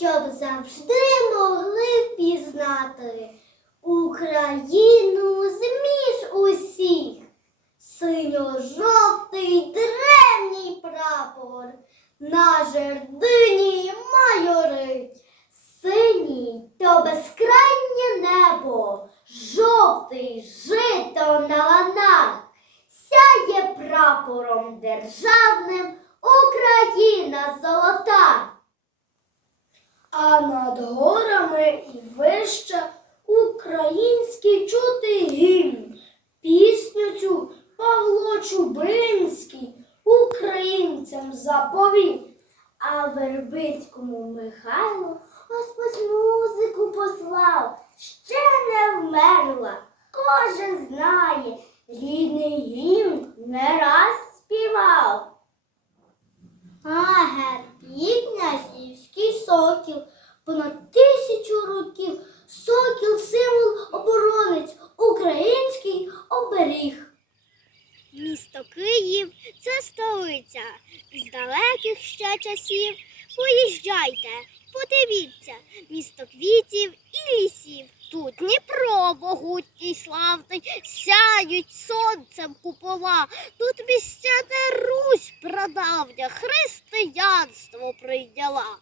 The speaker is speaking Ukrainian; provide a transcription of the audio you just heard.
щоб завжди могли впізнати Україну зміж усіх. Синьо-жовтий древній прапор на жердині майорить. Синій то безкрайнє небо, жовтий жито на ланах, сяє прапором державним Україна золота. А над горами і вище український чути гімн. Пісню цю Павло Чубинський українцям заповів. А Вербицькому Михайлу Господь музику послав, ще не вмерла. Кожен знає, рідний гімн не раз співав. Далеких ще часів. Поїжджайте, подивіться, місто квітів і лісів. Тут Дніпро могутній славний, сяють сонцем купола. Тут місця Русь прадавня християнство прийняла.